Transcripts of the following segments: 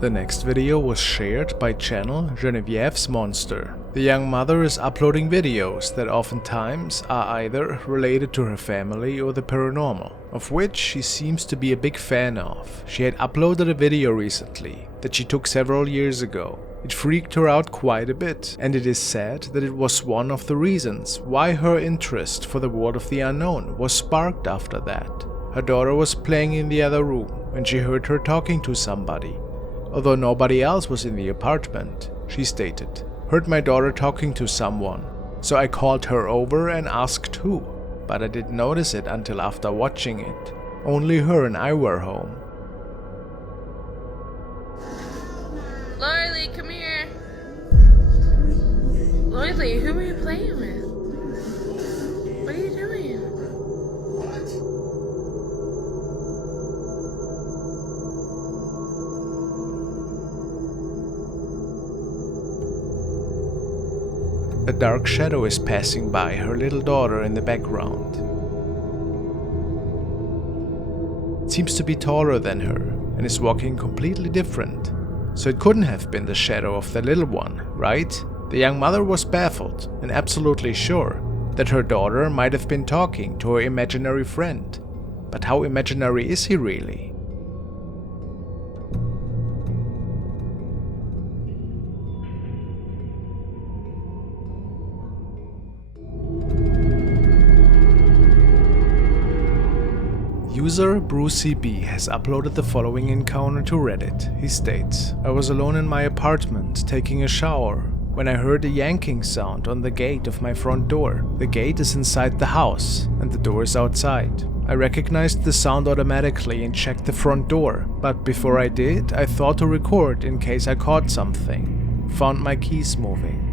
The next video was shared by channel Genevieve's Monster. The young mother is uploading videos that oftentimes are either related to her family or the paranormal, of which she seems to be a big fan of. She had uploaded a video recently that she took several years ago. It freaked her out quite a bit, and it is said that it was one of the reasons why her interest for the world of the unknown was sparked after that. Her daughter was playing in the other room when she heard her talking to somebody. Although nobody else was in the apartment, she stated, "Heard my daughter talking to someone, so I called her over and asked who, but I didn't notice it until after watching it. Only her and I were home." Lorelei, come here. Lorelei, who are you playing with? What are you doing? A dark shadow is passing by her little daughter in the background. It seems to be taller than her and is walking completely different. So it couldn't have been the shadow of the little one, right? The young mother was baffled and absolutely sure that her daughter might have been talking to her imaginary friend. But how imaginary is he really? User Brucey B has uploaded the following encounter to Reddit. He states, "I was alone in my apartment taking a shower when I heard a yanking sound on the gate of my front door. The gate is inside the house and the door is outside. I recognized the sound automatically and checked the front door, but before I did, I thought to record in case I caught something. Found my keys moving."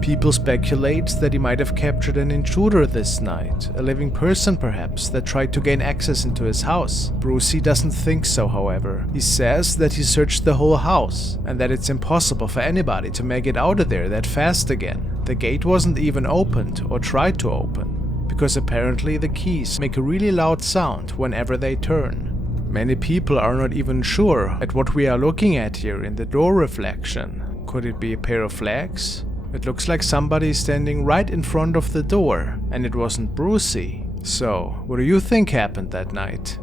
People speculate that he might have captured an intruder this night, a living person perhaps, that tried to gain access into his house. Brucey doesn't think so, however. He says that he searched the whole house, and that it's impossible for anybody to make it out of there that fast again. The gate wasn't even opened or tried to open, because apparently the keys make a really loud sound whenever they turn. Many people are not even sure at what we are looking at here in the door reflection. Could it be a pair of legs? It looks like somebody standing right in front of the door, and it wasn't Brucey. So, what do you think happened that night?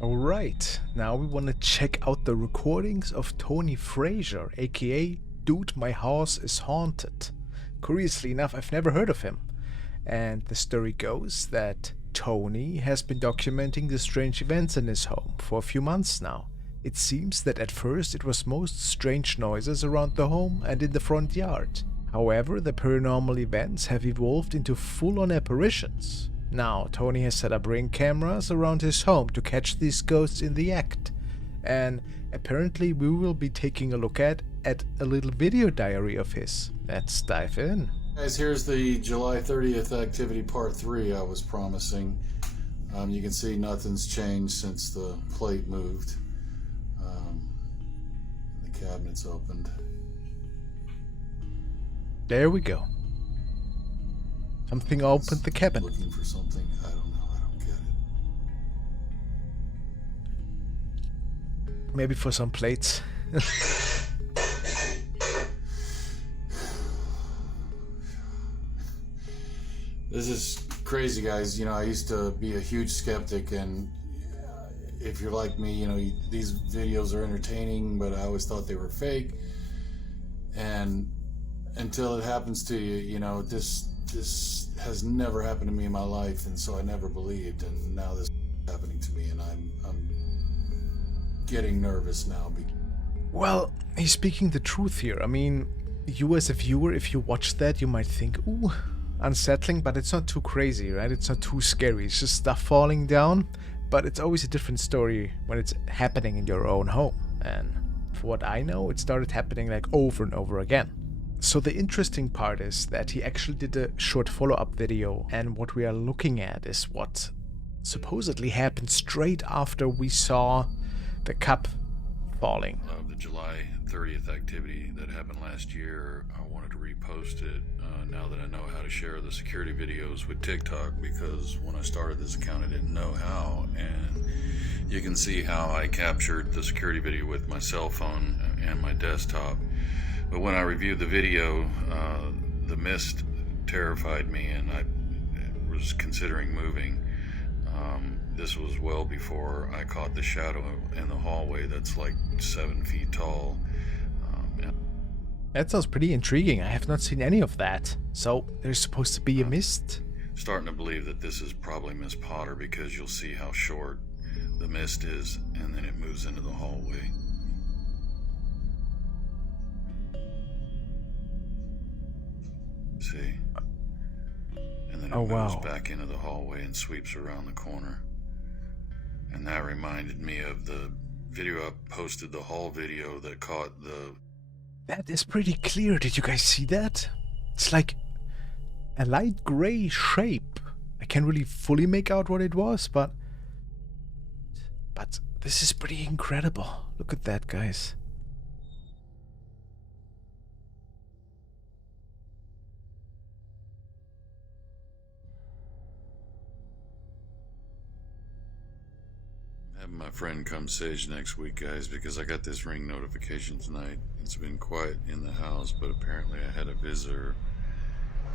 Alright, now we wanna check out the recordings of Tony Frazier, aka Dude My House is Haunted. Curiously enough, I've never heard of him. And the story goes that Tony has been documenting the strange events in his home for a few months now. It seems that at first it was most strange noises around the home and in the front yard. However, the paranormal events have evolved into full-on apparitions. Now, Tony has set up ring cameras around his home to catch these ghosts in the act. And apparently we will be taking a look at a little video diary of his. Let's dive in. Guys, here's the July 30th activity part 3 I was promising. You can see nothing's changed since the plate moved. The cabinet's opened. There we go. Something opened the cabinet. Looking for something? I don't know. I don't get it. Maybe for some plates. This is crazy, guys. You know, I used to be a huge skeptic, and if you're like me, you know, these videos are entertaining, but I always thought they were fake. And until it happens to you, you know, this has never happened to me in my life, and so I never believed. And now this is happening to me, and I'm getting nervous now. Well, he's speaking the truth here. I mean, you as a viewer, if you watch that, you might think, ooh, unsettling, but it's not too crazy, right? It's not too scary. It's just stuff falling down, but it's always a different story when it's happening in your own home. And for what I know, it started happening like over and over again. So the interesting part is that he actually did a short follow-up video, and what we are looking at is what supposedly happened straight after we saw the cup falling. The July 30th activity that happened last year, I wanted to repost it now that I know how to share the security videos with TikTok, because when I started this account I didn't know how, and you can see how I captured the security video with my cell phone and my desktop. But when I reviewed the video, the mist terrified me and I was considering moving. This was well before I caught the shadow in the hallway that's like 7 feet tall. That sounds pretty intriguing. I have not seen any of that. So there's supposed to be a mist? Starting to believe that this is probably Miss Potter, because you'll see how short the mist is and then it moves into the hallway. See? And then it moves back into the hallway and sweeps around the corner. And that reminded me of the video I posted, the hall video that caught the... That is pretty clear. Did you guys see that? It's like a light gray shape. I can't really fully make out what it was, but this is pretty incredible. Look at that, guys. Having my friend come sage next week, guys, because I got this ring notification tonight. It's been quiet in the house, but apparently I had a visitor,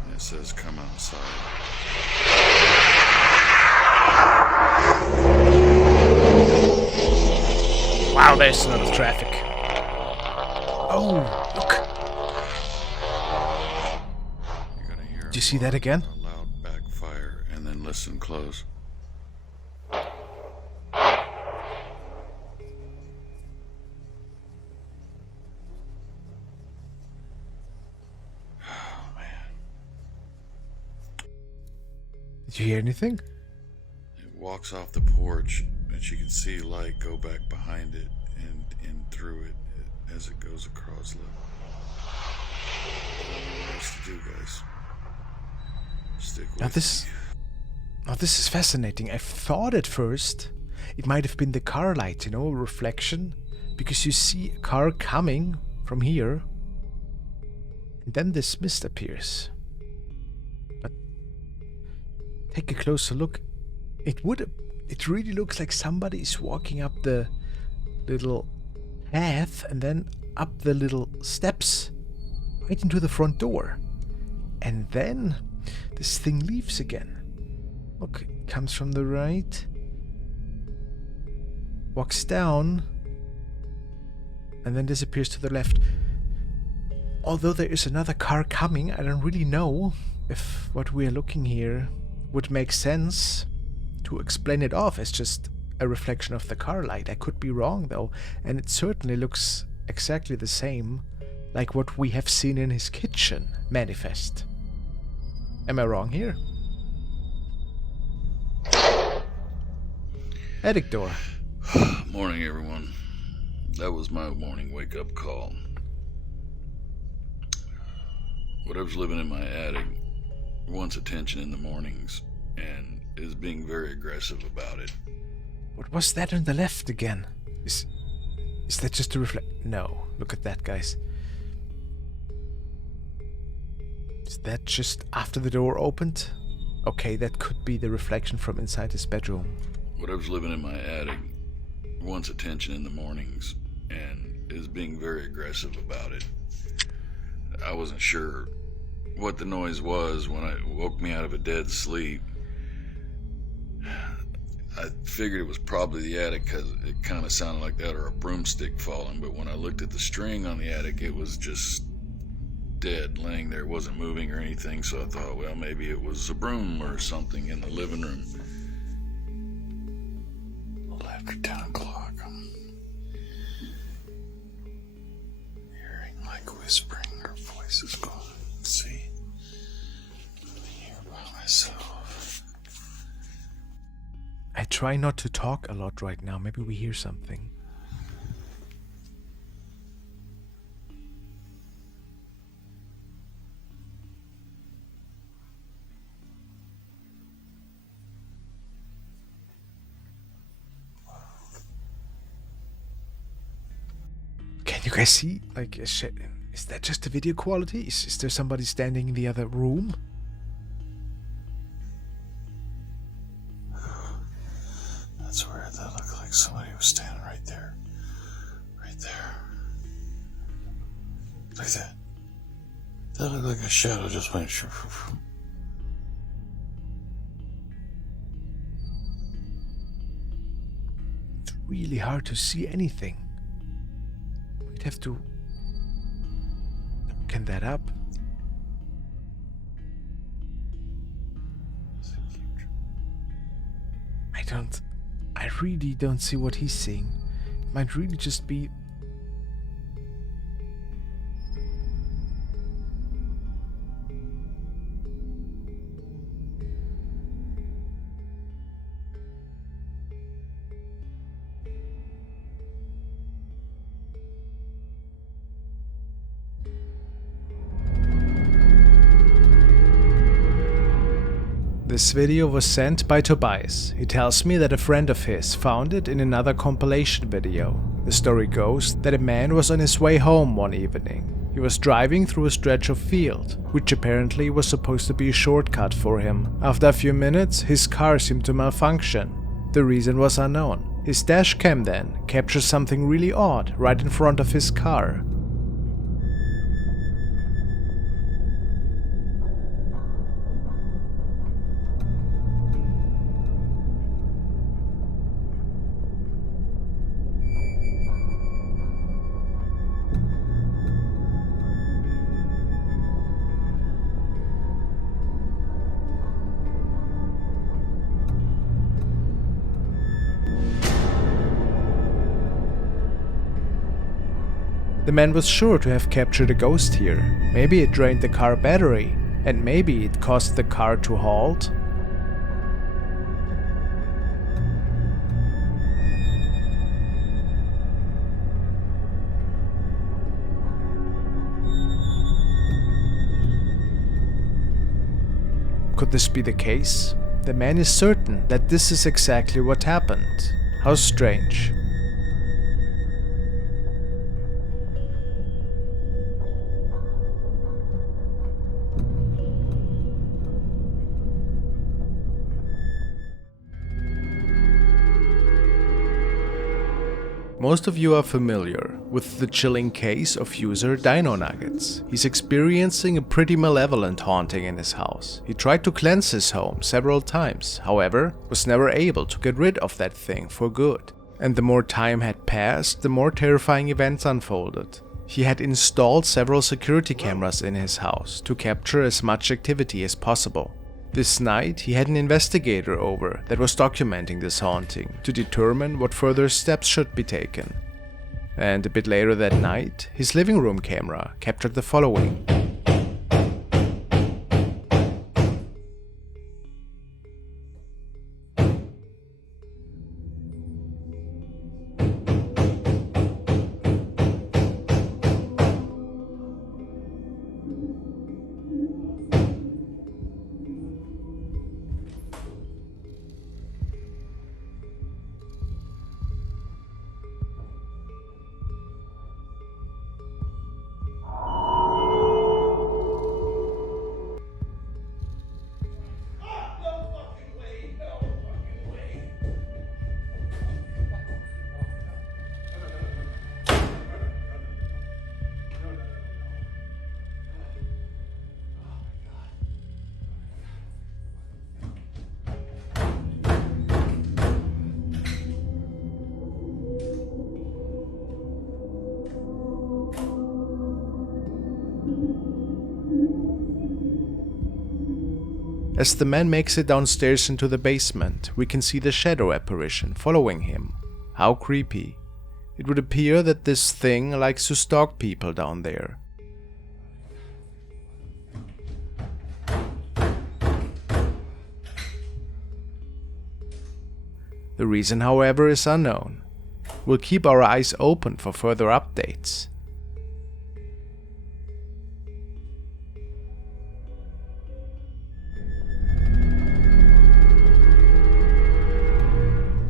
and it says come outside. Wow, there's a lot of traffic. Oh, look. You're gonna hear Did you see that again? a loud backfire, and then listen close. Did you hear anything? It walks off the porch, and she can see light go back behind it and in through it as it goes across. What else to do, guys? Stick with me. Now this is fascinating. I thought at first it might have been the car light, you know, a reflection, because you see a car coming from here, and then this mist appears. But take a closer look. It really looks like somebody is walking up the little path and then up the little steps right into the front door. And then this thing leaves again. Look, it comes from the right, walks down, and then disappears to the left. Although there is another car coming, I don't really know if what we are looking here would make sense to explain it off as just a reflection of the car light. I could be wrong though, and it certainly looks exactly the same like what we have seen in his kitchen manifest. Am I wrong here? Attic door. Morning, everyone. That was my morning wake-up call. Whatever's living in my attic wants attention in the mornings and is being very aggressive about it. What was that on the left again? Is that just a reflect? No, look at that, guys. Is that just after the door opened? Okay, that could be the reflection from inside his bedroom. Whatever's living in my attic wants attention in the mornings and is being very aggressive about it. I wasn't sure what the noise was when it woke me out of a dead sleep. I figured it was probably the attic because it kind of sounded like that, or a broomstick falling, but when I looked at the string on the attic, it was just dead, laying there. It wasn't moving or anything, so I thought, well, maybe it was a broom or something in the living room. A little after 10 o'clock, I'm hearing like whispering or voices. voice is going. Let's see. I'm here by myself. I try not to talk a lot right now. Maybe we hear something. Can you guys see? Like, is that just the video quality? Is there somebody standing in the other room? That's weird. That looked like somebody was standing right there. Right there. Look at that. That looked like a shadow just went. It's really hard to see anything. We'd have to darken that up. I really don't see what he's seeing. It might really just be... This video was sent by Tobias. He tells me that a friend of his found it in another compilation video. The story goes that a man was on his way home one evening. He was driving through a stretch of field, which apparently was supposed to be a shortcut for him. After a few minutes, his car seemed to malfunction. The reason was unknown. His dash cam then captured something really odd right in front of his car. The man was sure to have captured a ghost here. Maybe it drained the car battery, and maybe it caused the car to halt. Could this be the case? The man is certain that this is exactly what happened. How strange. Most of you are familiar with the chilling case of user Dinonugget. He's experiencing a pretty malevolent haunting in his house. He tried to cleanse his home several times, however, was never able to get rid of that thing for good. And the more time had passed, the more terrifying events unfolded. He had installed several security cameras in his house to capture as much activity as possible. This night, he had an investigator over that was documenting this haunting to determine what further steps should be taken. And a bit later that night, his living room camera captured the following. As the man makes it downstairs into the basement, we can see the shadow apparition following him. How creepy. It would appear that this thing likes to stalk people down there. The reason, however, is unknown. We'll keep our eyes open for further updates.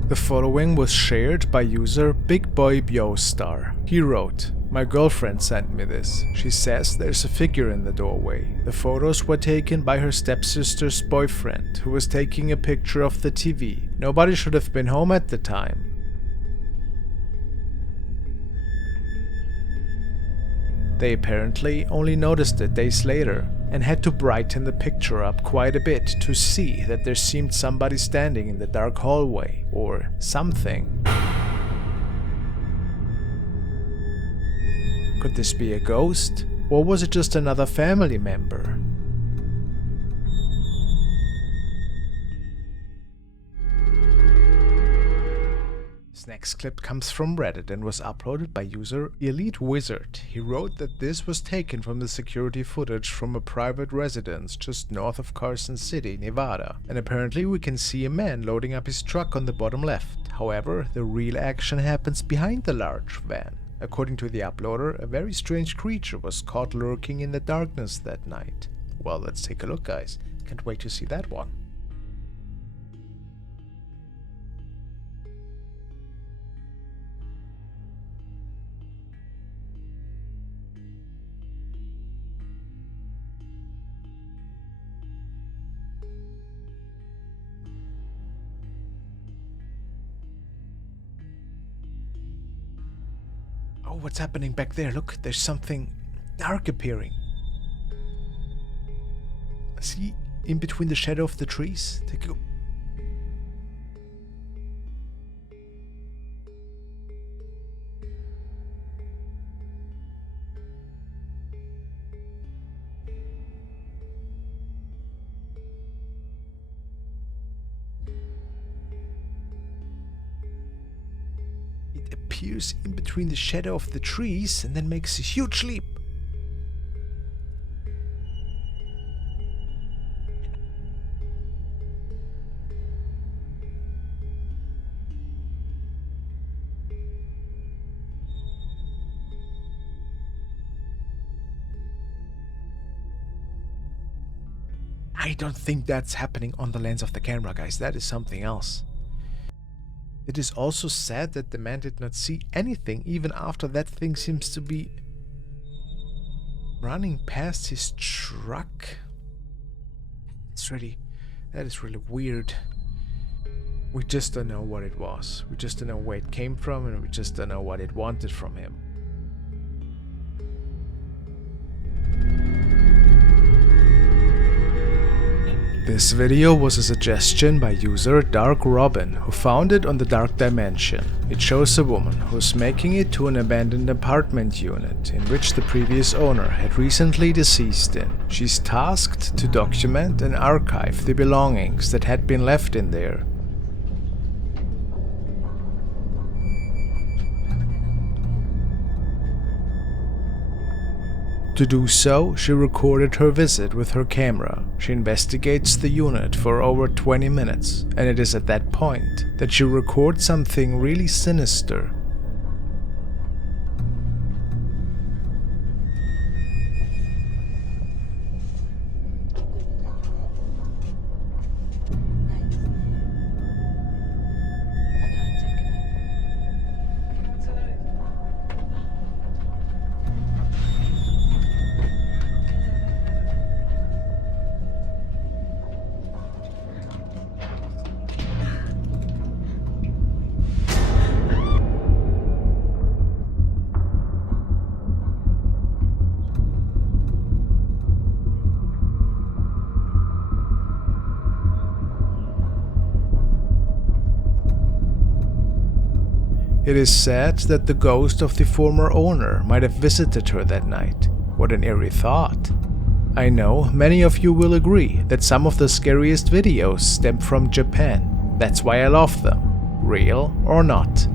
The following was shared by user BigBoyBiostar. He wrote, "My girlfriend sent me this. She says there's a figure in the doorway. The photos were taken by her stepsister's boyfriend, who was taking a picture of the TV. Nobody should have been home at the time. They apparently only noticed it days later and had to brighten the picture up quite a bit to see that there seemed somebody standing in the dark hallway, or something. Could this be a ghost, or was it just another family member?" This next clip comes from Reddit and was uploaded by user Elite Wizard. He wrote that this was taken from the security footage from a private residence just north of Carson City, Nevada, and apparently we can see a man loading up his truck on the bottom left. However, the real action happens behind the large van. According to the uploader, a very strange creature was caught lurking in the darkness that night. Well, let's take a look, guys. Can't wait to see that one. Oh, what's happening back there? Look, there's something dark appearing. See, in between the shadow of the trees? Take a go. Appears in between the shadow of the trees and then makes a huge leap. I don't think that's happening on the lens of the camera, guys. That is something else. It is also sad that the man did not see anything even after that thing seems to be running past his truck. That is really weird. We just don't know what it was. We just don't know where it came from, and we just don't know what it wanted from him. This video was a suggestion by user Dark Robin, who found it on the Dark Dimension. It shows a woman who's making it to an abandoned apartment unit in which the previous owner had recently deceased in. She's tasked to document and archive the belongings that had been left in there. To do so, she recorded her visit with her camera. She investigates the unit for over 20 minutes, and it is at that point that she records something really sinister. It is said that the ghost of the former owner might have visited her that night. What an eerie thought. I know many of you will agree that some of the scariest videos stem from Japan. That's why I love them, real or not.